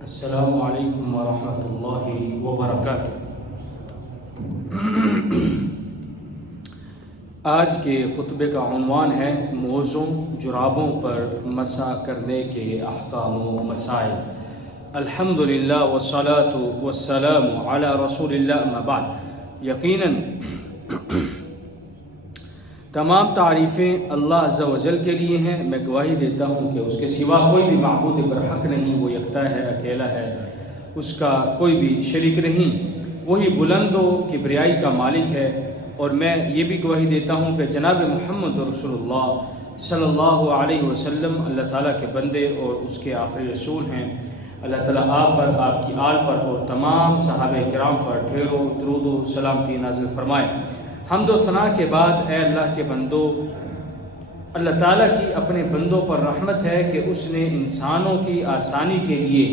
السلام علیکم ورحمۃ اللہ وبرکاتہ۔ آج کے خطبے کا عنوان ہے موزوں جرابوں پر مسح کرنے کے احکام و مسائل۔ الحمدللہ والصلاۃ والسلام علی رسول اللہ، اما بعد۔ یقیناً تمام تعریفیں اللہ عز و جل کے لیے ہیں۔ میں گواہی دیتا ہوں کہ اس کے سوا کوئی بھی معبود برحق نہیں، وہ یکتا ہے، اکیلا ہے، اس کا کوئی بھی شریک نہیں، وہی بلند و کبریائی کا مالک ہے۔ اور میں یہ بھی گواہی دیتا ہوں کہ جناب محمد رسول اللہ صلی اللہ علیہ وسلم اللہ تعالیٰ کے بندے اور اس کے آخری رسول ہیں۔ اللہ تعالیٰ آپ پر، آپ کی آل پر اور تمام صحابہ کرام پر ڈھیروں درود و سلامتی نازل فرمائے۔ حمد و ثنا کے بعد اے اللہ کے بندو، اللہ تعالیٰ کی اپنے بندوں پر رحمت ہے کہ اس نے انسانوں کی آسانی کے لیے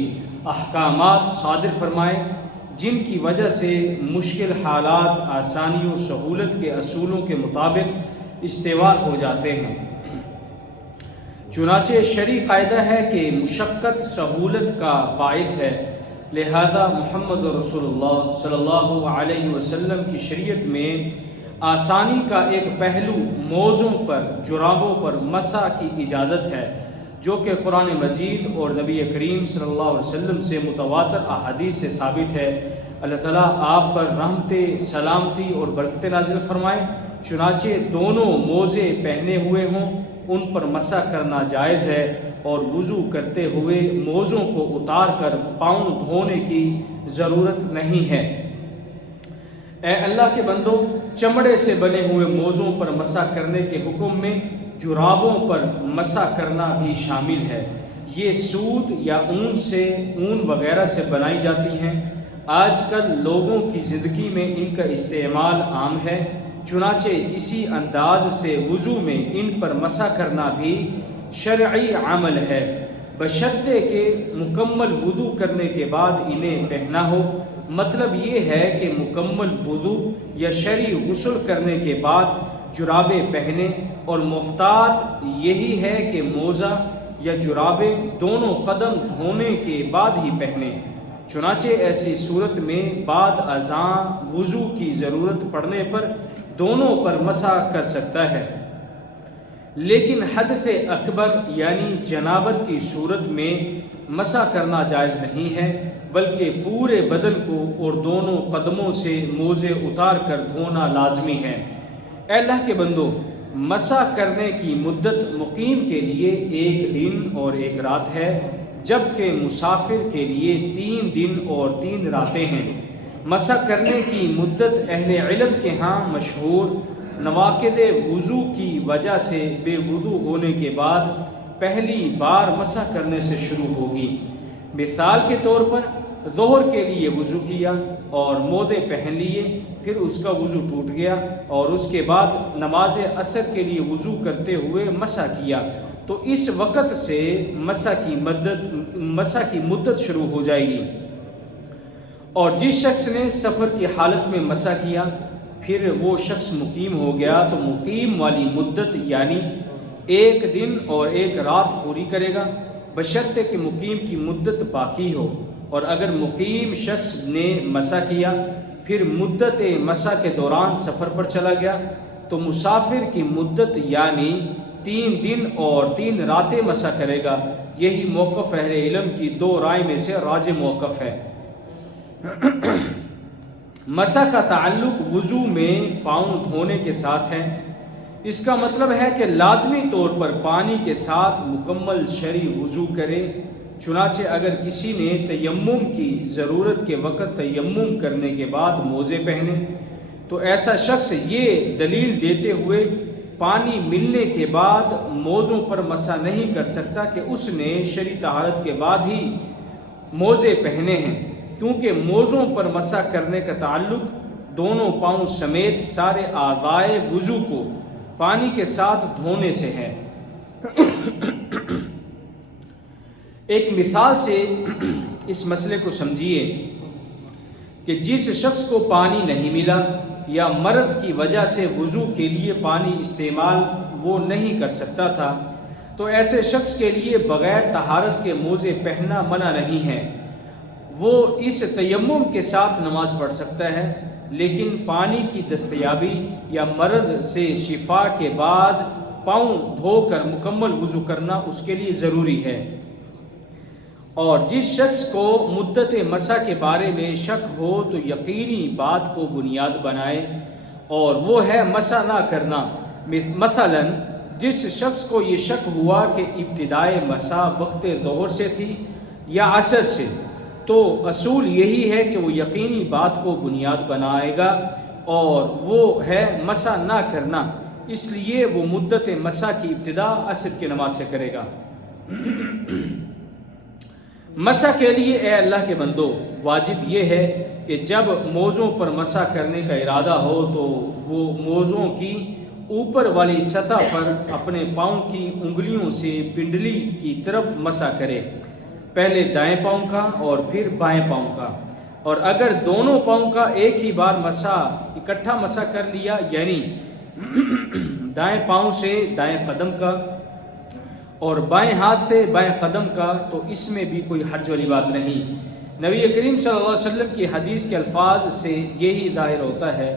احکامات صادر فرمائے، جن کی وجہ سے مشکل حالات آسانی و سہولت کے اصولوں کے مطابق استوار ہو جاتے ہیں۔ چنانچہ شرعی قاعدہ ہے کہ مشقت سہولت کا باعث ہے، لہذا محمد رسول اللہ صلی اللہ علیہ وسلم کی شریعت میں آسانی کا ایک پہلو موزوں پر، جرابوں پر مسح کی اجازت ہے، جو کہ قرآن مجید اور نبی کریم صلی اللہ علیہ وسلم سے متواتر احادیث سے ثابت ہے۔ اللہ تعالیٰ آپ پر رحمت، سلامتی اور برکت نازل فرمائے۔ چنانچہ دونوں موزے پہنے ہوئے ہوں ان پر مسح کرنا جائز ہے، اور وضو کرتے ہوئے موزوں کو اتار کر پاؤں دھونے کی ضرورت نہیں ہے۔ اے اللہ کے بندو، چمڑے سے بنے ہوئے موزوں پر مسح کرنے کے حکم میں جرابوں پر مسح کرنا بھی شامل ہے۔ یہ سوت یا اون وغیرہ سے بنائی جاتی ہیں۔ آج کل لوگوں کی زندگی میں ان کا استعمال عام ہے، چنانچہ اسی انداز سے وضو میں ان پر مسح کرنا بھی شرعی عمل ہے، بشرطے کہ مکمل وضو کرنے کے بعد انہیں پہنا ہو۔ مطلب یہ ہے کہ مکمل وضو یا شرعی غسل کرنے کے بعد جرابیں پہنیں، اور محتاط یہی ہے کہ موزہ یا جرابیں دونوں قدم دھونے کے بعد ہی پہنیں۔ چنانچہ ایسی صورت میں بعد ازاں وضو کی ضرورت پڑنے پر دونوں پر مسح کر سکتا ہے، لیکن حدث اکبر یعنی جنابت کی صورت میں مسح کرنا جائز نہیں ہے، بلکہ پورے بدن کو اور دونوں قدموں سے موزے اتار کر دھونا لازمی ہے۔ اے اللہ کے بندو، مسح کرنے کی مدت مقیم کے لیے 1 دن اور 1 رات ہے، جبکہ مسافر کے لیے 3 دن اور 3 راتیں ہیں۔ مسح کرنے کی مدت اہل علم کے ہاں مشہور نواقض وضو کی وجہ سے بے وضو ہونے کے بعد پہلی بار مسح کرنے سے شروع ہوگی۔ مثال کے طور پر ظہر کے لیے وضو کیا اور موزے پہن لیے، پھر اس کا وضو ٹوٹ گیا، اور اس کے بعد نماز عصر کے لیے وضو کرتے ہوئے مسح کیا، تو اس وقت سے مسح کی مدت شروع ہو جائے گی۔ اور جس شخص نے سفر کی حالت میں مسح کیا پھر وہ شخص مقیم ہو گیا تو مقیم والی مدت یعنی 1 دن اور 1 رات پوری کرے گا، بشرطے کہ مقیم کی مدت باقی ہو۔ اور اگر مقیم شخص نے مسح کیا پھر مدت مسح کے دوران سفر پر چلا گیا تو مسافر کی مدت یعنی 3 دن اور 3 راتیں مسح کرے گا۔ یہی موقف اہل علم کی 2 رائے میں سے راجح موقف ہے۔ مسح کا تعلق وضو میں پاؤں دھونے کے ساتھ ہے۔ اس کا مطلب ہے کہ لازمی طور پر پانی کے ساتھ مکمل شرعی وضو کرے۔ چنانچہ اگر کسی نے تیمم کی ضرورت کے وقت تیمم کرنے کے بعد موزے پہنے تو ایسا شخص یہ دلیل دیتے ہوئے پانی ملنے کے بعد موزوں پر مسح نہیں کر سکتا کہ اس نے شرعی طہارت کے بعد ہی موزے پہنے ہیں، کیونکہ موزوں پر مسح کرنے کا تعلق دونوں پاؤں سمیت سارے اعضائے وضو کو پانی کے ساتھ دھونے سے ہے۔ ایک مثال سے اس مسئلے کو سمجھیے کہ جس شخص کو پانی نہیں ملا یا مرض کی وجہ سے وضو کے لیے پانی استعمال وہ نہیں کر سکتا تھا، تو ایسے شخص کے لیے بغیر طہارت کے موزے پہننا منع نہیں ہے۔ وہ اس تیمم کے ساتھ نماز پڑھ سکتا ہے، لیکن پانی کی دستیابی یا مرض سے شفا کے بعد پاؤں دھو کر مکمل وضو کرنا اس کے لیے ضروری ہے۔ اور جس شخص کو مدت مسح کے بارے میں شک ہو تو یقینی بات کو بنیاد بنائے، اور وہ ہے مسح نہ کرنا۔ مثلا جس شخص کو یہ شک ہوا کہ ابتدائے مسح وقت ظہر سے تھی یا عصر سے، تو اصول یہی ہے کہ وہ یقینی بات کو بنیاد بنائے گا، اور وہ ہے مسح نہ کرنا، اس لیے وہ مدت مسح کی ابتدا عصر کی نماز سے کرے گا۔ مسح کے لیے اے اللہ کے بندو، واجب یہ ہے کہ جب موزوں پر مسح کرنے کا ارادہ ہو تو وہ موزوں کی اوپر والی سطح پر اپنے پاؤں کی انگلیوں سے پنڈلی کی طرف مسح کرے، پہلے دائیں پاؤں کا اور پھر بائیں پاؤں کا، اور اگر دونوں پاؤں کا ایک ہی بار اکٹھا مسح کر لیا، یعنی دائیں پاؤں سے دائیں قدم کا اور بائیں ہاتھ سے بائیں قدم کا، تو اس میں بھی کوئی حرج والی بات نہیں۔ نبی کریم صلی اللہ علیہ وسلم کی حدیث کے الفاظ سے یہی ظاہر ہوتا ہے۔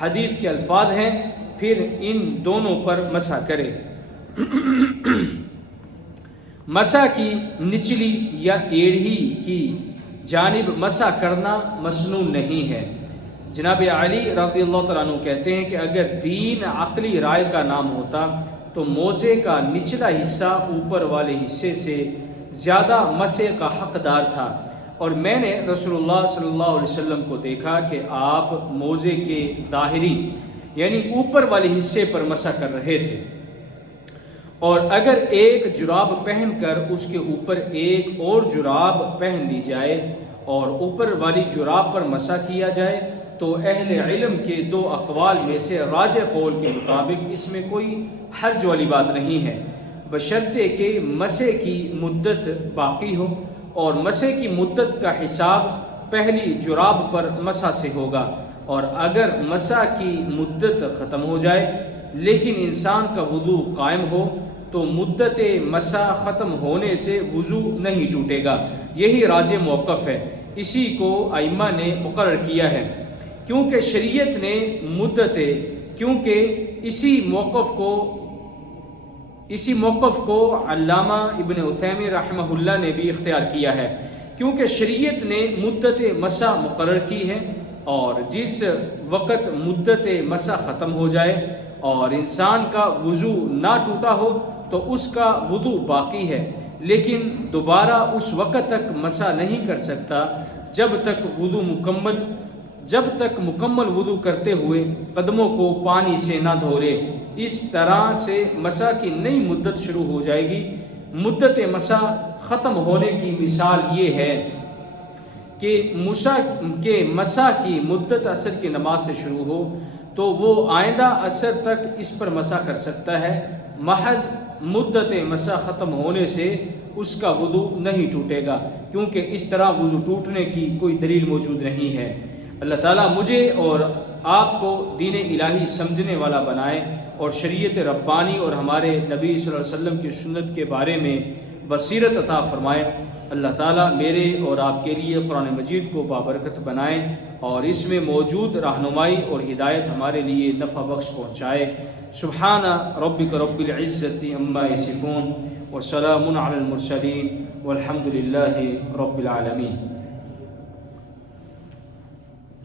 حدیث کے الفاظ ہیں پھر ان دونوں پر مسح کرے۔ مسح کی نچلی یا ایڑھی کی جانب مسح کرنا مسنون نہیں ہے۔ جناب علی رضی اللہ تعالیٰ عنہ کہتے ہیں کہ اگر دین عقلی رائے کا نام ہوتا تو موزے کا نچلا حصہ اوپر والے حصے سے زیادہ مسح کا حقدار تھا، اور میں نے رسول اللہ صلی اللہ علیہ وسلم کو دیکھا کہ آپ موزے کے ظاہری یعنی اوپر والے حصے پر مسح کر رہے تھے، اور اگر ایک جراب پہن کر اس کے اوپر ایک اور جراب پہن لی جائے اور اوپر والی جراب پر مسح کیا جائے تو اہل علم کے دو اقوال میں سے راجح قول کے مطابق اس میں کوئی حرج والی بات نہیں ہے، بشرطے کہ مسح کی مدت باقی ہو، اور مسح کی مدت کا حساب پہلی جراب پر مسح سے ہوگا، اور اگر مسح کی مدت ختم ہو جائے لیکن انسان کا وضو قائم ہو تو مدت مسح ختم ہونے سے وضو نہیں ٹوٹے گا۔ یہی راجح موقف ہے، اسی کو ائمہ نے مقرر کیا ہے، کیونکہ شریعت نے اسی موقف کو علامہ ابن عثیمین رحمہ اللہ نے بھی اختیار کیا ہے، کیونکہ شریعت نے مدت مسح مقرر کی ہے، اور جس وقت مدت مسح ختم ہو جائے اور انسان کا وضو نہ ٹوٹا ہو تو اس کا وضو باقی ہے، لیکن دوبارہ اس وقت تک مسح نہیں کر سکتا جب تک مکمل وضو کرتے ہوئے قدموں کو پانی سے نہ دھو لے۔ اس طرح سے مسح کی نئی مدت شروع ہو جائے گی۔ مدت مسح ختم ہونے کی مثال یہ ہے کہ مسح کی مدت عصر کی نماز سے شروع ہو تو وہ آئندہ عصر تک اس پر مسح کر سکتا ہے، محض مدت مسح ختم ہونے سے اس کا وضو نہیں ٹوٹے گا، کیونکہ اس طرح وضو ٹوٹنے کی کوئی دلیل موجود نہیں ہے۔ اللہ تعالیٰ مجھے اور آپ کو دین الہی سمجھنے والا بنائے، اور شریعت ربانی اور ہمارے نبی صلی اللہ علیہ وسلم کی سنت کے بارے میں بصیرت عطا فرمائے۔ اللہ تعالیٰ میرے اور آپ کے لیے قرآن مجید کو بابرکت بنائے، اور اس میں موجود رہنمائی اور ہدایت ہمارے لیے نفع بخش پہنچائے۔ سبحان ربک رب العزت عما یصفون وسلام علی المرسلین والحمد للہ رب العالمین۔